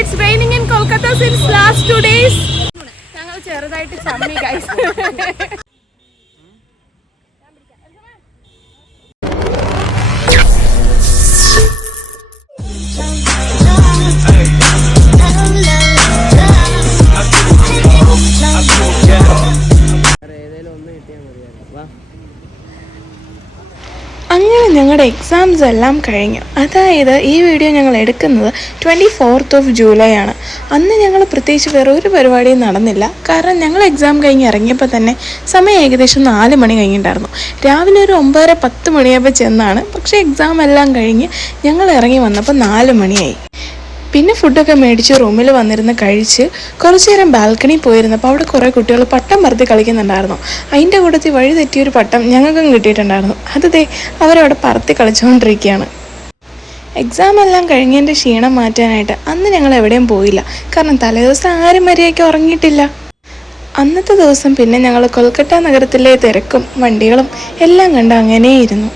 it's raining in Kolkata since last 2 days. ഞങ്ങൾ ചെറുതായിട്ട് ചമ്മി guys. അങ്ങനെ ഞങ്ങളുടെ എക്സാംസ് എല്ലാം കഴിഞ്ഞു. അതായത് ഈ വീഡിയോ ഞങ്ങൾ എടുക്കുന്നത് 24th ജൂലൈ ആണ്. അന്ന് ഞങ്ങൾ പ്രത്യേകിച്ച് വേറെ ഒരു പരിപാടിയും നടന്നില്ല. കാരണം ഞങ്ങൾ എക്സാം കഴിഞ്ഞ് ഇറങ്ങിയപ്പോൾ തന്നെ സമയം ഏകദേശം 4 മണി കഴിഞ്ഞിട്ടുണ്ടായിരുന്നു. രാവിലെ ഒരു 9:10 മണിയായപ്പോൾ ചെന്നാണ്. പക്ഷേ എക്സാം എല്ലാം കഴിഞ്ഞ് ഞങ്ങൾ ഇറങ്ങി വന്നപ്പോൾ 4 മണിയായി. പിന്നെ ഫുഡൊക്കെ മേടിച്ച് റൂമിൽ വന്നിരുന്ന് കഴിച്ച് കുറച്ച് നേരം ബാൽക്കണി പോയിരുന്നപ്പോൾ അവിടെ കുറേ കുട്ടികൾ പട്ടം പറത്തി കളിക്കുന്നുണ്ടായിരുന്നു. അതിൻ്റെ കൂട്ടത്തിൽ വഴി തെറ്റിയൊരു പട്ടം ഞങ്ങൾക്കും കിട്ടിയിട്ടുണ്ടായിരുന്നു. അതേ അവരവിടെ പറത്തി കളിച്ചുകൊണ്ടിരിക്കുകയാണ്. എക്സാം എല്ലാം കഴിഞ്ഞതിൻ്റെ ക്ഷീണം മാറ്റാനായിട്ട് അന്ന് ഞങ്ങൾ എവിടെയും പോയില്ല. കാരണം തലേദിവസം ആരും മര്യാദയ്ക്ക് ഉറങ്ങിയിട്ടില്ല. അന്നത്തെ ദിവസം പിന്നെ ഞങ്ങൾ കൊൽക്കത്ത നഗരത്തിലെ തിരക്കും വണ്ടികളും എല്ലാം കണ്ട് അങ്ങനെയിരുന്നു.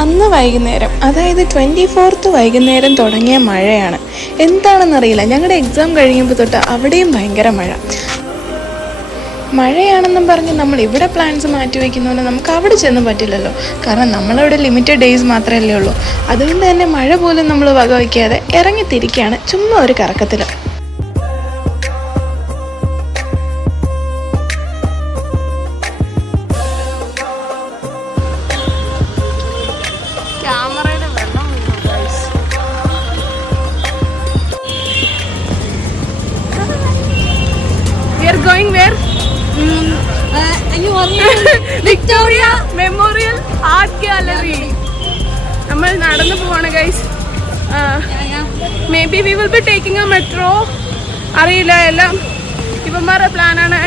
അന്ന് വൈകുന്നേരം, അതായത് 24th വൈകുന്നേരം തുടങ്ങിയ മഴയാണ്. എന്താണെന്നറിയില്ല, ഞങ്ങളുടെ എക്സാം കഴിയുമ്പോൾ തൊട്ട് അവിടെയും ഭയങ്കര മഴയാണെന്നും പറഞ്ഞ് നമ്മൾ ഇവിടെ പ്ലാൻസ് മാറ്റി വയ്ക്കുന്നതുകൊണ്ട് നമുക്ക് അവിടെ ചെന്ന് പറ്റില്ലല്ലോ. കാരണം നമ്മളവിടെ ലിമിറ്റഡ് ഡേയ്സ് മാത്രമല്ലേ ഉള്ളൂ. അതുകൊണ്ട് തന്നെ മഴ പോലും നമ്മൾ വകവയ്ക്കാതെ ഇറങ്ങിത്തിരിക്കുകയാണ് ചുമ്മാ ഒരു കറക്കത്തിൽ. Going where? Victoria Memorial Art Gallery. നമ്മൾ നടന്നു പോവാണ് guys. Maybe we will be taking a metro. അറിയില്ല, എല്ലാം ഇവന്മാരുടെ പ്ലാനാണ്.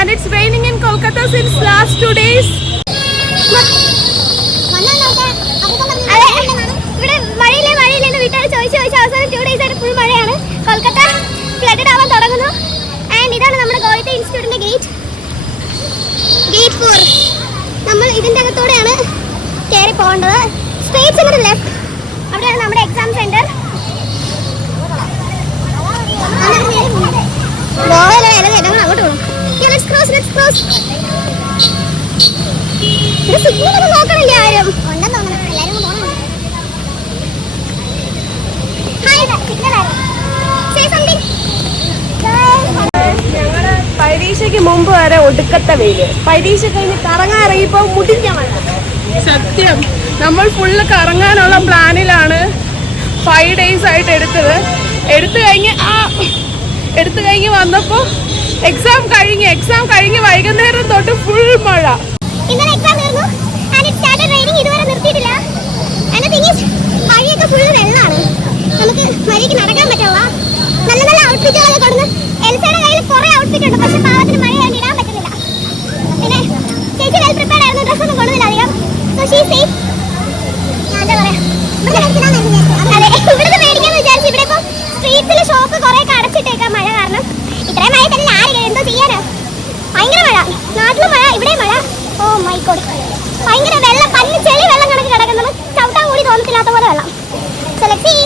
And it's raining in Kolkata since last 2 days. ഇവിടെ മഴയില്ലെന്ന് വീട്ടുകാർ ചോദിച്ചു അവസാനം 2 days ആയിട്ട് ഫുൾ മഴയാണ്. കൊൽക്കത്ത ഫ്ലഡഡ് ആവാൻ തുടങ്ങുന്നു. ആൻഡ് ഇതാണ് നമ്മുടെ ഗോയത്തെ ഇൻസ്റ്റിറ്റ്യൂട്ടിന്റെ ഗേറ്റ് 4. നമ്മൾ ഇതിൻ്റെ അകത്തോടെയാണ് കയറി പോകേണ്ടത്. സ്ട്രേറ്റ് ഇങ്ങോട്ട് ലെഫ്റ്റ്, അവിടെയാണ് നമ്മുടെ എക്സാം സെന്റർ. അങ്ങോട്ട് പോകും. സിഗ്നൽ നോക്കണില്ല ആരും. ഉണ്ടെന്ന് തോന്നണം, എല്ലാവരും പോകണം. പരീക്ഷയ്ക്ക് മുമ്പ് വരെ ഒടുക്കത്തെ വെയില്, പരീക്ഷ കഴിഞ്ഞ് കറങ്ങാൻ ഇറങ്ങിയപ്പോ മുടിഞ്ഞ മഴ. സത്യം, നമ്മൾ ഫുള്ള് കറങ്ങാനുള്ള പ്ലാനിലാണ് 5 days ആയിട്ട് എടുത്തു കഴിഞ്ഞ് വന്നപ്പോ എക്സാം കഴിഞ്ഞ് വൈകുന്നേരം തൊട്ട് ഫുൾ മഴ. ഇന്നലെ എക്സാം ആയിരുന്നു and it started raining. ഇതുവരെ നിർത്തിയിട്ടില്ല. and the thing is വഴിയൊക്കെ ഫുൾ വെള്ളമാണ്. നമുക്ക് വഴിക്ക് നടക്കാൻ പറ്റില്ല. നല്ല ഔട്ട്ഫിറ്റുകളൊക്കെ കൊടുന്ന് എൽസയുടെ കയ്യിൽ കുറെ ഔട്ട്ഫിറ്റ് ഉണ്ട്. പക്ഷെ പാവത്തിന് മഴയായിട്ട് ഇടാൻ പറ്റുന്നില്ല. പിന്നെ ചേച്ചി വെൽ പ്രിപ്പയർഡ് ആയിരുന്നു, ഡ്രസ്സൊന്നും കൊള്ളുന്നില്ല അധികം. So she safe. എന്താ പറയാ, ഇവിടുന്ന് മേടിക്കാന്ന് വിചാരിച്ചു. ഇവിടെ ഇപ്പം സ്ട്രീറ്റ്സിൽ ഷോപ്പ് കുറെ അടച്ചിട്ടേക്കാം മഴ കാരണം. ഇത്രയും മഴ തന്നെ ആരും എന്തോ ചെയ്യാനോ. ഭയങ്കര മഴ, നാട്ടിലും മഴ, ഇവിടെയും മഴ. ഓ മൈ ഗോഡ്, ഭയങ്കര വെള്ളം, പല്ല് ചെളി വെള്ളം കണക്ക് കിടക്കുന്നത്, ചവിട്ടാൻ കൂടി തോന്നത്തില്ലാത്ത പോലെ വെള്ളം. So let's see.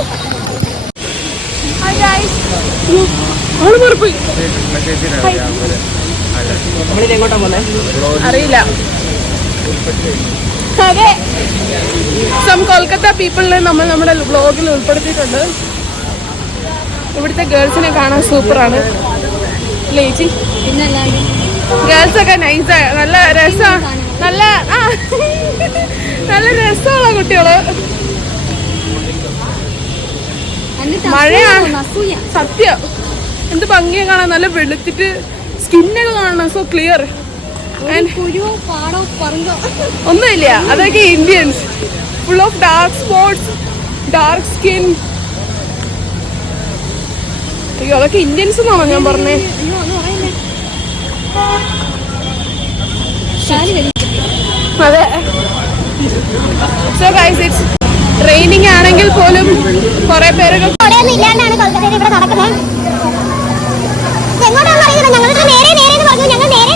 അറിയില്ല. അതെ, സം കൊൽക്കത്ത പീപ്പിളിനെ നമ്മൾ നമ്മുടെ വ്ലോഗിൽ ഉൾപ്പെടുത്തിയിട്ടുണ്ട്. ഇവിടുത്തെ ഗേൾസിനെ കാണാൻ സൂപ്പറാണ് അല്ലേ ചേച്ചി? ഗേൾസ് ഒക്കെ നൈസാ, നല്ല രസമാണ്, നല്ല രസമുള്ള കുട്ടികള്. മഴയാണ് സത്യം, എന്ത് ഭംഗിയെ കാണാൻ, നല്ല വെളുത്തിട്ട് സ്കിന്നൊക്കെ കാണണം, സോ ക്ലിയർ. ഒന്നുമില്ല, അതൊക്കെ Indians, full of dark sports, dark skin. അയ്യോ, അതൊക്കെ ഇന്ത്യൻസ് എന്നാണോ ഞാൻ പറഞ്ഞേ? അതെ. സോ ഗൈസ്, ഇറ്റ്സ് റെയിനിങ് ആണെങ്കിൽ പോലും കുറെ പേരൊക്കെ ഇല്ലാണ്ടാണ് കൊൽക്കത്തയിൽ ഇവിടെ നടക്കുന്നത്. എങ്ങോട്ടാണെന്ന് അറിയില്ല. ഞങ്ങൾ നേരെ പറഞ്ഞു, ഞങ്ങൾ നേരെ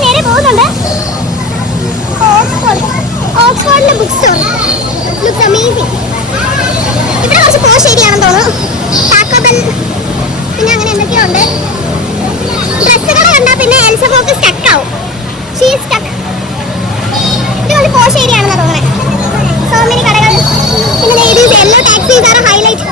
എൽസബോക്ക് സ്റ്റക്ക് ആവും. She is stuck. ഇത് ഒരു പോഷ് ഏരിയ ആണെന്ന് തോന്നുന്നത്. സോ മെനി കടകൾ. പിന്നെ these yellow taxis are highlight.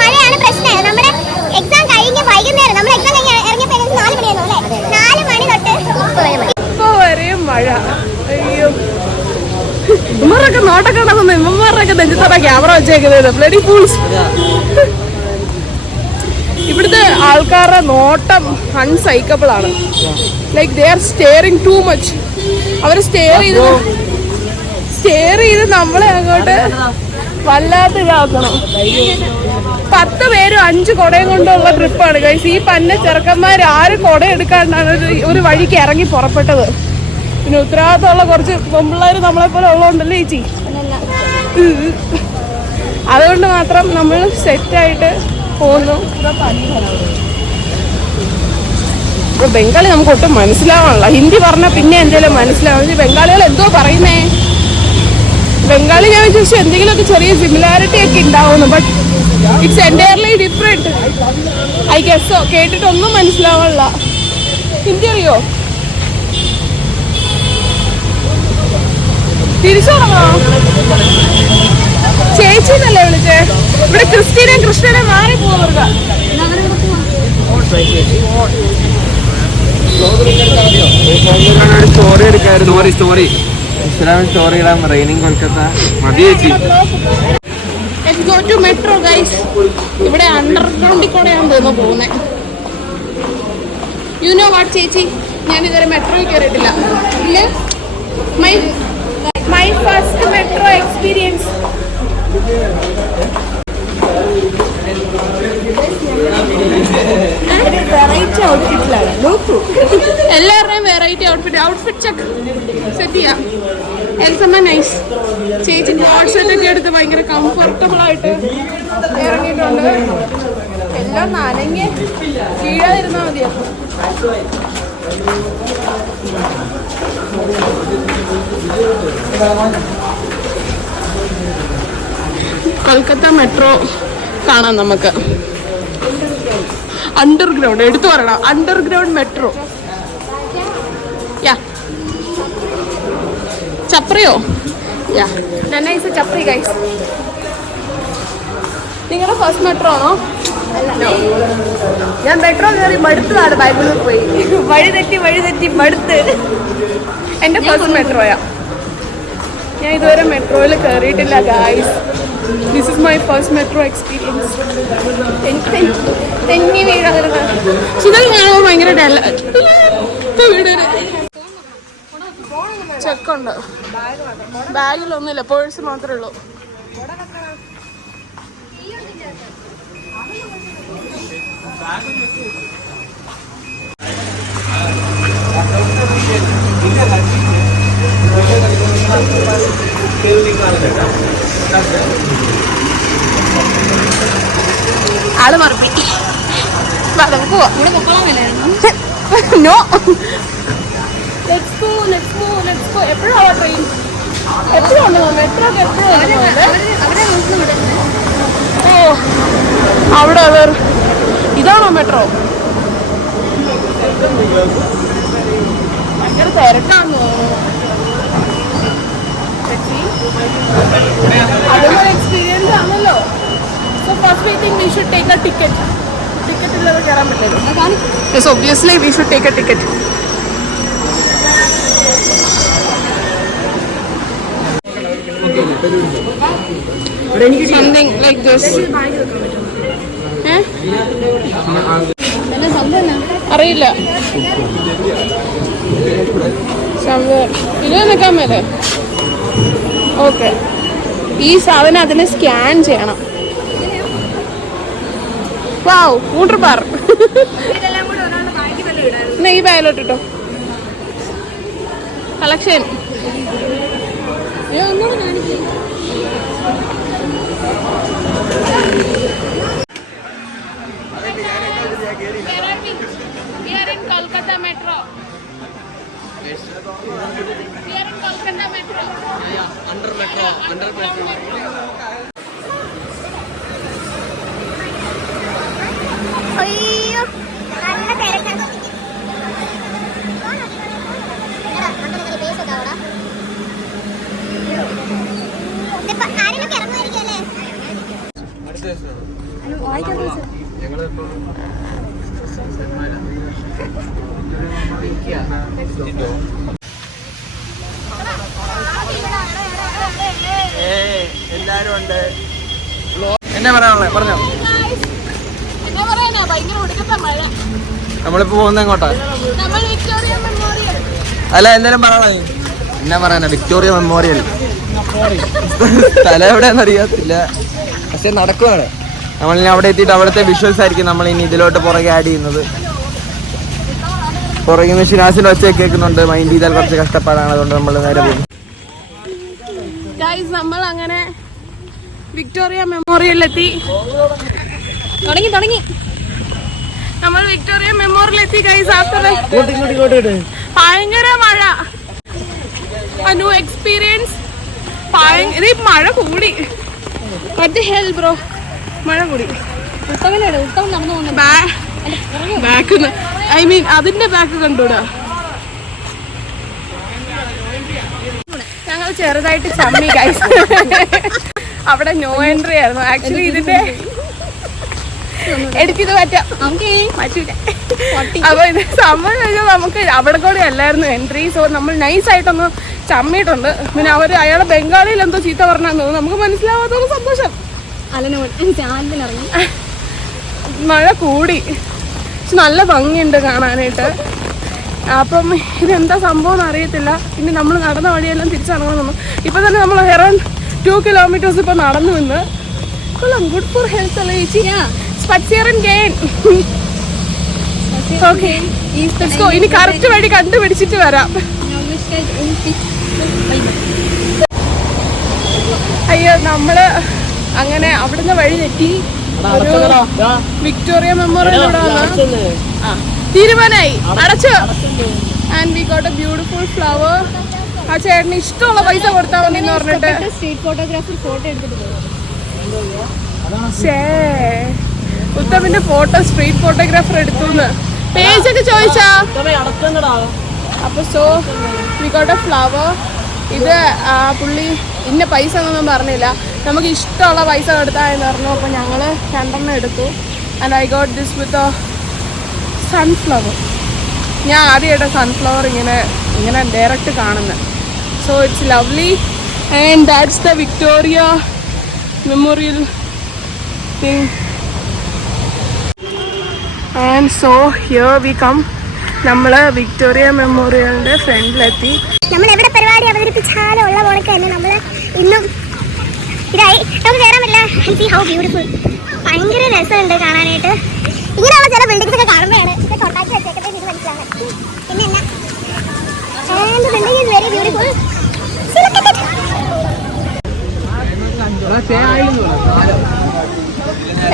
മഴയാണ് പ്രശ്നം. നമ്മുടെ എക്സാം കഴിഞ്ഞ് വൈകുന്നേരം നമ്മൾ എക്സാം കഴിഞ്ഞ് ഇറങ്ങിയപ്പോൾ 4 മണിയായിരുന്നു അല്ലേ? 4 മണി തൊട്ട് ഇപ്പൊ വരെ മഴ. അയ്യോ, ഇമ്മറൊക്കെ നോട്ടൊക്കെ നടക്കുന്നു. ഇമ്മമാരൊക്കെ നെഞ്ചത്തോടെ ക്യാമറ വെച്ചേക്കുന്നത്. Bloody fools. ഇവിടുത്തെ ആൾക്കാരുടെ നോട്ടം അൺസൈക്കബിൾ ആണ്. Like they are staring too much. അവർ സ്റ്റെയർ ചെയ്ത് നമ്മളെ അങ്ങോട്ട് വല്ലാത്ത ഇതാക്കണം. 10 പേരും 5 കുടയും കൊണ്ടുള്ള ട്രിപ്പാണ് ഗൈസ്. ഈ പന്ന ചെറുക്കന്മാർ ആരും കുട എടുക്കാണ്ടാണ് ഒരു വഴിക്ക് ഇറങ്ങി പുറപ്പെട്ടത്. പിന്നെ ഉത്തരവാദിത്തമുള്ള കുറച്ച് പെൺപിള്ളേർ നമ്മളെ പോലെ ഉള്ളതുകൊണ്ടല്ലേ ചേച്ചി. അതുകൊണ്ട് മാത്രം നമ്മൾ സെറ്റായിട്ട് പോകുന്നു. ഇപ്പൊ ബംഗാളി നമുക്ക് ഒട്ടും മനസ്സിലാവാനുള്ള. ഹിന്ദി പറഞ്ഞാൽ പിന്നെ എന്തെങ്കിലും മനസ്സിലാവും. ബംഗാളികൾ എന്തോ പറയുന്നേ. ബംഗാളി ഞാൻ വിചാരിച്ചു എന്തെങ്കിലുമൊക്കെ ചെറിയ സിമിലാരിറ്റി ഒക്കെ ഉണ്ടാവുന്നു. But it's entirely different. I guess. കേട്ടിട്ടൊന്നും മനസ്സിലാവാനുള്ള. ഹിന്ദി അറിയോ? തിരിച്ചു തുടങ്ങണോ? ചേച്ചിന്നല്ലേ വിളിച്ചേ? ഇവിടെ ക്രിസ്റ്റീനെയും കൃഷ്ണനെ മാറി പോകുക. സ്റ്റോറി എടുക്കായിരുന്നു. സ്റ്റോറി ഇടാൻ റെയിനിങ് കൊൽക്കത്ത മതി ചേച്ചി. Let's go to metro guys. ഇവിടെ അണ്ടർഗ്രൗണ്ടിൽ കൂടെയാണ് തോന്നുന്നു പോകുന്നത്. യു നോ വാട്ട് ചേച്ചി, ഞാൻ ഇതുവരെ മെട്രോയിൽ കയറിയിട്ടില്ല. ഇല്ല, my first metro experience. Variety ഔട്ട്ഫിറ്റിലാണ്. എല്ലാവരുടെയും വെറൈറ്റി ഔട്ട്ഫിറ്റ് ചെക്ക് സെറ്റ് ചെയ്യാം. എൽസമ്മ നൈസ്. ചേച്ചി കോട്ട് സെറ്റ് ഒക്കെ എടുത്ത് ഭയങ്കര കംഫർട്ടബിൾ ആയിട്ട് ഇറങ്ങിയിട്ടുണ്ട്. എല്ലാം നനഞ്ഞ് വീഴാതിരുന്നാൽ മതിയോ. കൊൽക്കത്ത മെട്രോ കാണാം നമുക്ക്. അണ്ടർഗ്രൗണ്ട് എടുത്തു പറയണം. Underground metro. യാ, ചപ്രിയോ? യാ, നൈസ് ചപ്രി ഗൈസ്. നിങ്ങളുടെ ഫസ്റ്റ് മെട്രോ ആണോ? ഞാൻ മെട്രോ കയറി മടുത്തതാണ്. ബാംഗ്ലൂർ പോയി വഴി തെറ്റി മടുത്ത്. എൻ്റെ ഫസ്റ്റ് മെട്രോയാ. ഞാൻ ഇതുവരെ മെട്രോയിൽ കയറിയിട്ടില്ല guys. This is my first metro experience. തെന്നി വീഴാതിരുന്ന ഇതൊക്കെ കാണുമ്പോൾ ഭയങ്കര ചെക്കുണ്ട്. ബാഗിലൊന്നുമില്ല, പേഴ്സ് മാത്രമേ ഉള്ളൂ. ആള് മറപ്പി. നമുക്ക് പോവാം. നോ, എപ്പോഴാണ് ട്രെയിൻ? എപ്പോഴും ഉണ്ട് മെട്രോ ഒക്കെ എപ്പോഴും. ഓ, അവിടെ ഇതാണോ മെട്രോ? ഭയങ്കര തിരക്കാന്ന് തോന്നുന്നു. അതൊരു എക്സ്പീരിയൻസ് ആണല്ലോ. So first we think we should take A ticket. Ticket ഇല്ലാതെ കയറാൻ പറ്റില്ലല്ലോ. Yes, obviously we should take A ticket. Something like this. അറിയില്ല. ഇത് നിൽക്കാൻ മേലെ. ഓക്കെ, ഈ സാധനം അതിനെ സ്കാൻ ചെയ്യണം. വാവ്, വാട്ടർ ബാർ. ഈ ബാഗിലോട്ട് ഇട്ടോ. Collection Kolkata metro. We are in അയ്യോ നല്ല തിരക്കാണ്. ആരെങ്കിലും ഇറങ്ങുമായിരിക്കും അല്ലേ? എല്ലാരും ഉണ്ട്. എന്നാ പറയാനുള്ളത് പറഞ്ഞോ. എന്നാ പറയാനാ, ഭയങ്കര ഒടുക്കത്തെ മഴ. നമ്മളിപ്പോ പോകുന്ന എങ്ങോട്ടാ? നമ്മൾ വിക്ടോറിയ മെമ്മോറിയൽ. അല്ല എന്തായാലും പറയണ നീ. എന്നാ പറയാനാ, വിക്ടോറിയ മെമ്മോറിയൽ. സ്ഥലം എവിടെയാന്ന് അറിയാത്തില്ല, പക്ഷെ നടക്കുവാണ്. നമ്മളിനി അവിടെ എത്തിയിട്ട് അവിടുത്തെ വിഷ്വൽസ് ആയിരിക്കും നമ്മൾ ഇനി ഇതിലോട്ട് പുറകെ ആഡ് ചെയ്യുന്നത്. പുറകെ നിന്ന് ഷിനാസിന്റെ ഒച്ച കേൾക്കുന്നുണ്ട്. മൈൻഡ് ചെയ്താൽ കുറച്ച് കഷ്ടപ്പാടാണ്, അതുകൊണ്ട് നമ്മൾ നേരെ പോകും. ഗൈസ് നമ്മൾ അങ്ങനെ വിക്ടോറിയ മെമ്മോറിയലിലെത്തി. തുടങ്ങി നമ്മൾ വിക്ടോറിയ മെമ്മോറിയലിലെത്തി ഗൈസ്. ആഫ്റ്റർ ഭയങ്കര മഴ, ന്യൂ എക്സ്പീരിയൻസ്. മഴ കൂടി. What the hell bro, മഴ കൂടി. ബാക്ക് ഐ മീൻ അതിന്റെ ബാക്ക് കണ്ടൂടാ. ഞങ്ങൾ ചെറുതായിട്ട് ചമ്മി ഗൈസ്. അവിടെ നോ എൻട്രി ആയിരുന്നു ആക്ച്വലി. ഇതിന്റെ എടുത്തിത് പറ്റാം പറ്റൂല. അപ്പൊ ഇത് സംഭവം കഴിഞ്ഞാൽ നമുക്ക് അവിടെ കൂടെ അല്ലായിരുന്നു എൻട്രി. സോ നമ്മൾ നൈസായിട്ടൊന്ന് ചമ്മിയിട്ടുണ്ട്. പിന്നെ അയാളെ ബംഗാളിയിൽ എന്തോ ചീത്ത പറഞ്ഞാന്ന് തോന്നുന്നു, നമുക്ക് മനസ്സിലാവാത്ത സന്തോഷം. മഴ കൂടി, പക്ഷെ നല്ല ഭംഗിയുണ്ട് കാണാനായിട്ട്. അപ്പം ഇതെന്താ സംഭവം എന്ന് അറിയത്തില്ല. പിന്നെ നമ്മൾ നടന്ന വഴിയെല്ലാം തിരിച്ചിറങ്ങണമെന്നു. ഇപ്പൊ തന്നെ നമ്മൾ അറൗണ്ട് 2 kilometers ഇപ്പൊ നടന്നു നിന്ന്. ഗുഡ് ഫോർ ഹെൽത്ത് അല്ലേ ചേച്ചി? ഓക്കെ, ഇനി കറക്റ്റ് വഴി കണ്ടുപിടിച്ചിട്ട് വരാം. അയ്യോ, നമ്മള് അങ്ങനെ അവിടുന്ന് വഴി തെറ്റി വിക്ടോറിയ മെമ്മോറിയലിലൂടെ വന്ന് തീരുമാനമായി അടച്ചു. And we got A beautiful flower. ആ ചേട്ടന് ഇഷ്ടമുള്ള പൈസ കൊടുത്താൽ മതി എന്ന് പറഞ്ഞിട്ട് സ്ട്രീറ്റ് ഫോട്ടോഗ്രാഫർ ഫോട്ടോ എടുത്തിട്ട് ഉത്തമിന്റെ ഫോട്ടോ സ്ട്രീറ്റ് ഫോട്ടോഗ്രാഫർ എടുത്തുന്ന് പേജൊക്കെ ചോദിച്ചാ. അപ്പൊ so we got A flower. ഇത് പുള്ളി ഇന്ന പൈസ എന്നൊന്നും പറഞ്ഞില്ല, നമുക്ക് ഇഷ്ടമുള്ള പൈസ കൊടുത്താ എന്ന് പറഞ്ഞു. അപ്പോൾ ഞങ്ങൾ 2 എടുത്തു. And I got this with sunflower. ഞാൻ ആദ്യമായിട്ട് സൺഫ്ലവർ ഇങ്ങനെ ഡയറക്റ്റ് കാണുന്നത്. So it's lovely and that's the Victoria Memorial thing. And so here we come. നമ്മൾ വിക്ടോറിയ മെമ്മോറിയലിൻ്റെ ഫ്രണ്ടിലെത്തി. നമ്മൾ എവിടെ പരിപാടി അവതരിപ്പിച്ചാലും ഉള്ള പോലൊക്കെ തന്നെ നമ്മൾ ഇന്നും ഇതായി. നമുക്ക് കയറാൻ പറ്റില്ല. See how beautiful. ഭയങ്കര രസമുണ്ട് കാണാനായിട്ട്. ഇങ്ങനെയുള്ള ചില ബിൽഡിങ്സ് ഒക്കെ കാണുമ്പോഴാണ് തൊട്ടാക്കി വെച്ചേക്കട്ടെ ഇത് മനസ്സിലാണ്. പിന്നെ എന്നാ ബിൽഡിംഗ് ഈസ് വെരി ബ്യൂട്ടിഫുൾ.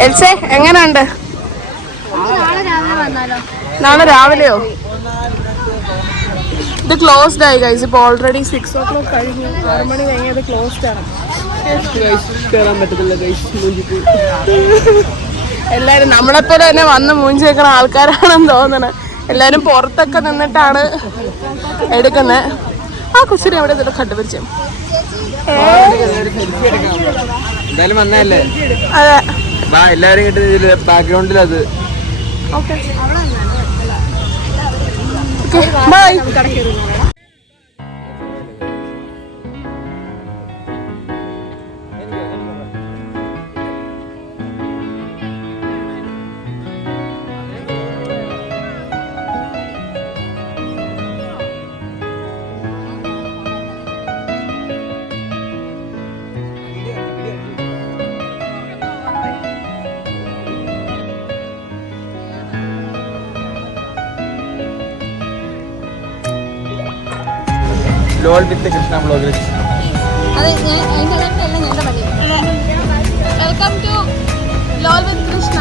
എൽസേ എങ്ങനെയുണ്ട്? നാളെ രാവിലെയോ? ഇത് ക്ലോസ്ഡ് ആയി ഗൈസ്. ഇപ്പോൾ ഓൾറെഡി 6 o'clock കഴിഞ്ഞു. 6 മണി കഴിഞ്ഞത് ക്ലോസ്ഡ് ആണ്. എല്ലാരും നമ്മളെപ്പോലെ തന്നെ വന്ന് മൂഞ്ചി വെക്കുന്ന ആൾക്കാരാണെന്ന് തോന്നണേ. എല്ലാരും പുറത്തൊക്കെ നിന്നിട്ടാണ് എടുക്കുന്നത്. ആ കൊച്ചിനെ എവിടെ ഇതിൽ കണ്ടുപിടിച്ചു. എന്തായാലും വന്നല്ലേ. അതെ, എല്ലാരും കിട്ടുന്ന ബാക്ക്ഗ്രൗണ്ടിൽ അത്. Okay bye. Lol with Krishna ബ്ലോഗിൽ. Welcome to lol with Krishna.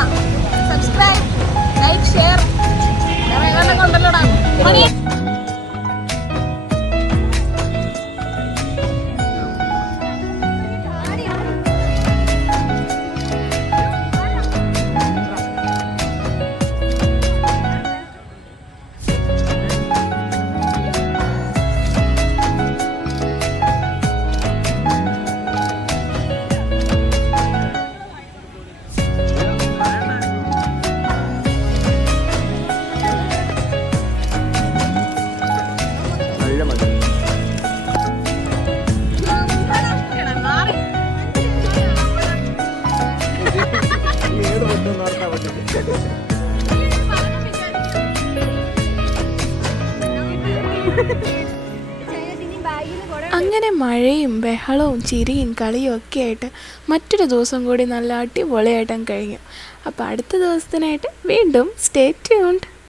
Subscribe, like, share കൊണ്ടല്ലോടാ. മഴയും ബഹളവും ചിരിയും കളിയും ഒക്കെ ആയിട്ട് മറ്റൊരു ദിവസം കൂടി നല്ല അടിപൊളിയായിട്ടും കഴിഞ്ഞു. അപ്പോൾ അടുത്ത ദിവസത്തിനായിട്ട് വീണ്ടും സ്റ്റേ ട്യൂൺഡ്.